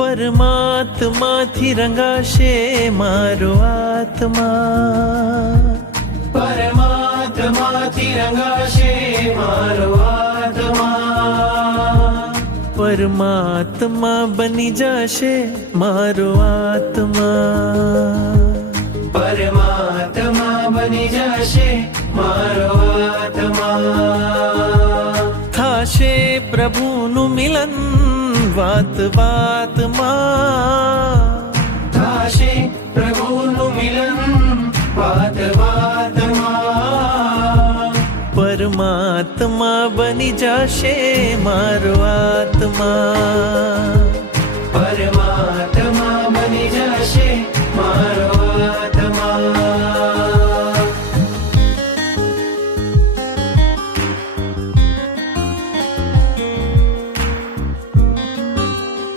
પરમાત્માથી રંગાશે મારો આત્મા, પરમાત્માથી રંગાશે મારો આત્મા, પરમાત્મા બની જશે મારો આત્મા, પરમાત્મા બની જશે મારો આત્મા. થાશે પ્રભુનું મિલન વાત વાતમાં, થાશે પ્રભુનું મિલન વાત વાતમાં, પરમાત્મા બની જશે મારો આત્મા.